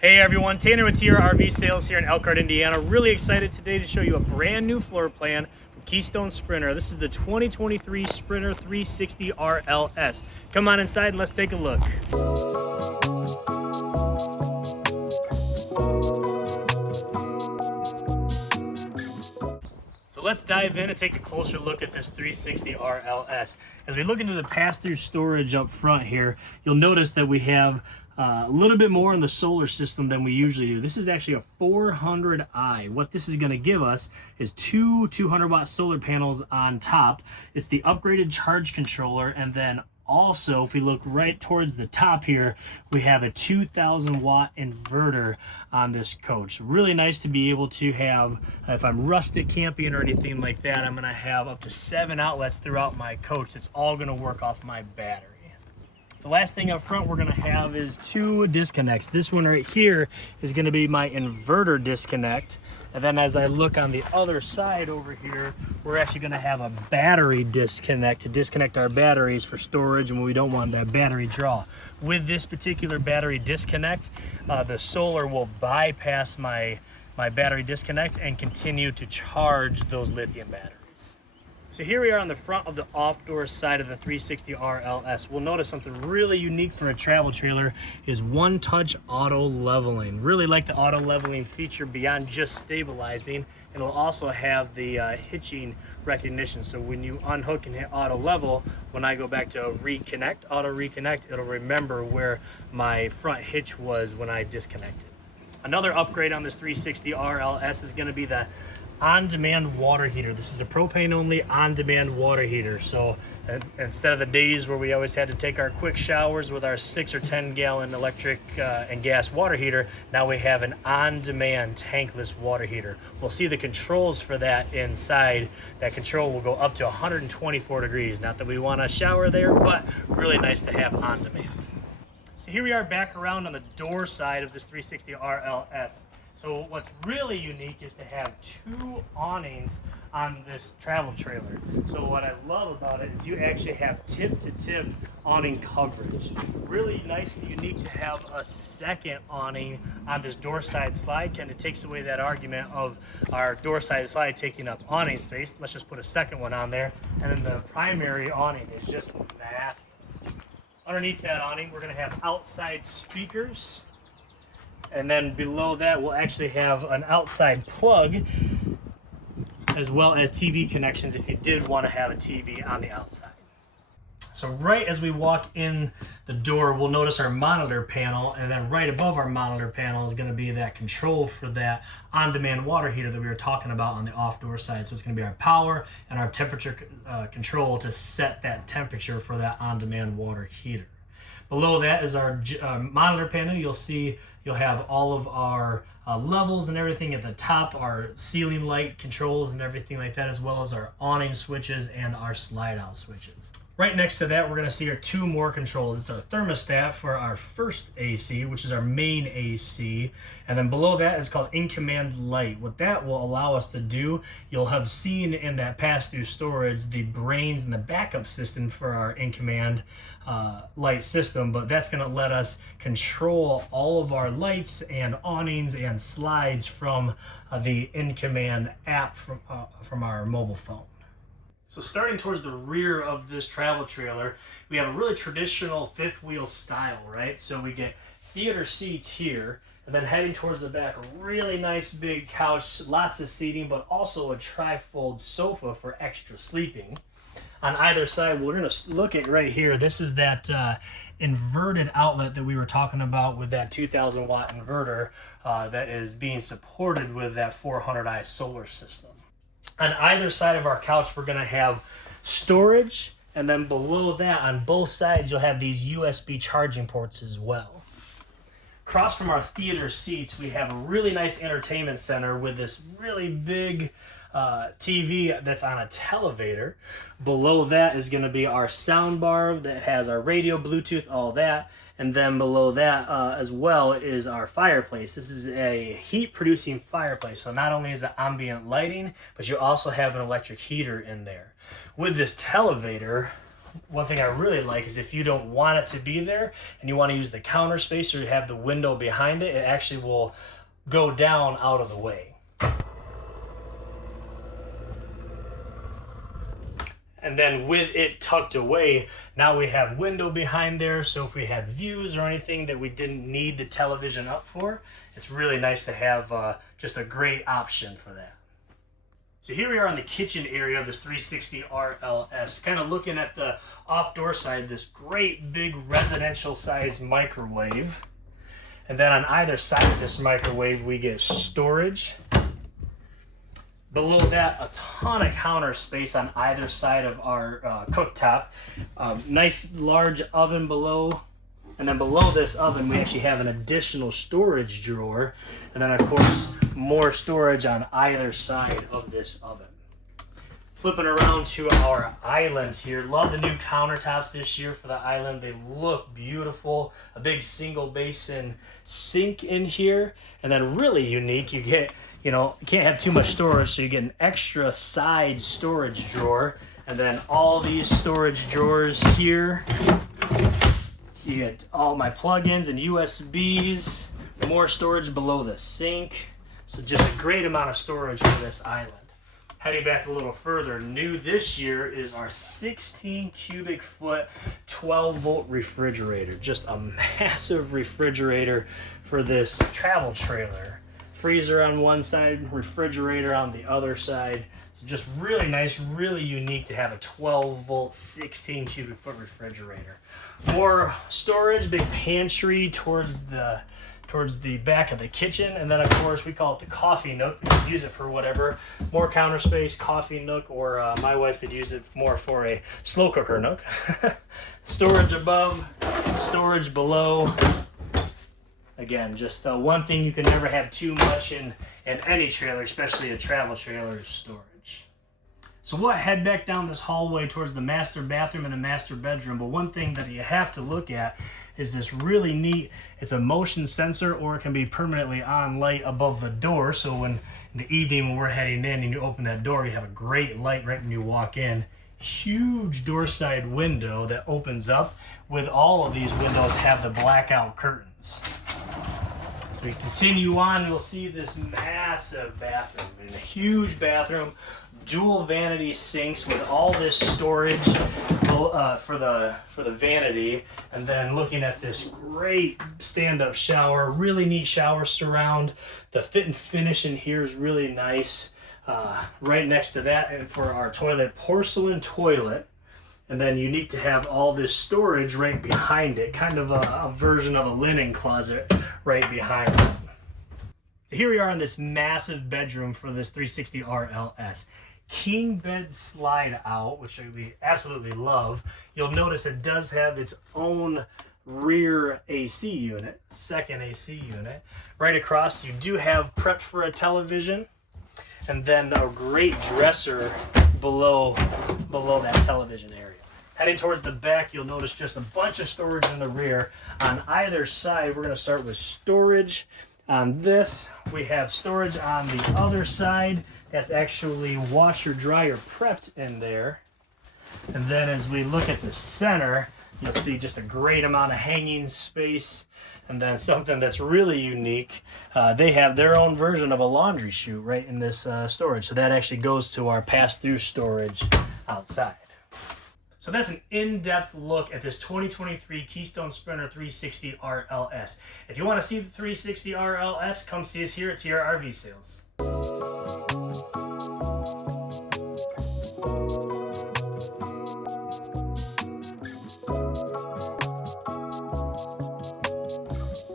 Hey everyone, Tanner with TR RV Sales here in Elkhart, Indiana. Really excited today to show you a brand new floor plan from Keystone Sprinter. This is the 2023 Sprinter 360 RLS. Come on inside and let's take a look. So let's dive in and take a closer look at this 360 RLS. As we look into the pass-through storage up front here, you'll notice that we have a little bit more in the solar system than we usually do. This is actually a 400i. What this is going to give us is two 200-watt solar panels on top. It's the upgraded charge controller, and then also, if we look right towards the top here, we have a 2,000-watt inverter on this coach. Really nice to be able to have, if I'm rustic camping or anything like that, I'm going to have up to 7 outlets throughout my coach. It's all going to work off my battery. The last thing up front we're going to have is 2 disconnects. This one right here is going to be my inverter disconnect. And then as I look on the other side over here, we're actually going to have a battery disconnect to disconnect our batteries for storage and when we don't want that battery draw. With this particular battery disconnect, the solar will bypass my battery disconnect and continue to charge those lithium batteries. So here we are on the front of the off-door side of the 360 RLS. We'll notice something really unique for a travel trailer is one-touch auto leveling. Really like the auto leveling feature beyond just stabilizing. And it'll also have the hitching recognition. So when you unhook and hit auto level, when I go back to auto reconnect, it'll remember where my front hitch was when I disconnected. Another upgrade on this 360 RLS is going to be the on-demand water heater. This is a propane-only on-demand water heater. So instead of the days where we always had to take our quick showers with our 6 or 10 gallon electric and gas water heater, now we have an on-demand tankless water heater. We'll see the controls for that inside. That control will go up to 124 degrees. Not that we want to shower there, but really nice to have on-demand. So here we are back around on the door side of this 360 RLS. So what's really unique is to have 2 awnings on this travel trailer. So what I love about it is you actually have tip-to-tip awning coverage. Really nice and unique to have a second awning on this door side slide. Kind of takes away that argument of our door side slide taking up awning space. Let's just put a second one on there. And then the primary awning is just massive. Underneath that awning, we're going to have outside speakers. And then below that, we'll actually have an outside plug as well as TV connections if you did want to have a TV on the outside. So right as we walk in the door, we'll notice our monitor panel, and then right above our monitor panel is going to be that control for that on-demand water heater that we were talking about on the off-door side. So it's going to be our power and our temperature control to set that temperature for that on-demand water heater. Below that is our monitor panel. You'll have all of our levels and everything at the top, our ceiling light controls and everything like that, as well as our awning switches and our slide out switches. Right next to that, we're going to see our 2 more controls. It's our thermostat for our first AC, which is our main AC. And then below that is called in-command light. What that will allow us to do, you'll have seen in that pass-through storage the brains and the backup system for our in-command light system, but that's going to let us control all of our lights and awnings and slides from the in-command app from our mobile phone. So starting towards the rear of this travel trailer, we have a really traditional 5th wheel style, right? So we get theater seats here, and then heading towards the back, a really nice big couch, lots of seating, but also a tri-fold sofa for extra sleeping. On either side, we're going to look at right here. This is that inverted outlet that we were talking about with that 2,000 watt inverter that is being supported with that 400i solar system. On either side of our couch, we're going to have storage, and then below that, on both sides, you'll have these USB charging ports as well. Across from our theater seats, we have a really nice entertainment center with this really big TV that's on a televator. Below that is going to be our sound bar that has our radio, Bluetooth, all that. And then below that as well is our fireplace. This is a heat producing fireplace. So not only is it ambient lighting, but you also have an electric heater in there. With this televator, one thing I really like is if you don't want it to be there and you want to use the counter space or you have the window behind it, it actually will go down out of the way. And then with it tucked away, now we have window behind there, so if we had views or anything that we didn't need the television up for, it's really nice to have just a great option for that. So here we are in the kitchen area of this 360 RLS, kind of looking at the off-door side, this great big residential size microwave. And then on either side of this microwave, we get storage. Below that, a ton of counter space on either side of our cooktop. Nice large oven below. And then below this oven, we actually have an additional storage drawer. And then, of course, more storage on either side of this oven. Flipping around to our island here. Love the new countertops this year for the island. They look beautiful. A big single basin sink in here. And then really unique, you get, you can't have too much storage, so you get an extra side storage drawer. And then all these storage drawers here. You get all my plugins and USBs. More storage below the sink. So just a great amount of storage for this island. Heading back a little further, new this year is our 16 cubic foot 12 volt refrigerator. Just a massive refrigerator for this travel trailer. Freezer on one side, refrigerator on the other side. So just really nice, really unique to have a 12 volt 16 cubic foot refrigerator. More storage, big pantry towards the back of the kitchen, and then of course we call it the coffee nook. You can use it for whatever, more counter space, coffee nook, or my wife would use it more for a slow cooker nook. Storage above, storage below. Again, just one thing you can never have too much in any trailer, especially a travel trailer, is storage. So we'll head back down this hallway towards the master bathroom and the master bedroom, but one thing that you have to look at is this really neat, it's a motion sensor, or it can be permanently on light above the door, so when in the evening when we're heading in and you open that door, you have a great light right when you walk in. Huge door side window that opens up. With all of these windows have the blackout curtains. So we continue on, you'll see this massive bathroom, and a huge bathroom, dual vanity sinks with all this storage for the vanity, and then looking at this great stand-up shower, really neat shower surround. The fit and finish in here is really nice. Right next to that, and for our toilet, porcelain toilet. And then unique to have all this storage right behind it, kind of a version of a linen closet right behind it. So here we are in this massive bedroom for this 360 RLS. King bed slide out, which we absolutely love. You'll notice it does have its own rear AC unit, second AC unit. Right across, you do have prepped for a television, and then a great dresser below that television area. Heading towards the back, you'll notice just a bunch of storage in the rear. On either side, we're going to start with storage. On this, we have storage on the other side. That's actually washer dryer prepped in there. And then as we look at the center, you'll see just a great amount of hanging space. And then something that's really unique, they have their own version of a laundry chute right in this storage. So that actually goes to our pass-through storage outside. So that's an in-depth look at this 2023 Keystone Sprinter 360 RLS. If you want to see the 360 RLS, come see us here at TR RV Sales.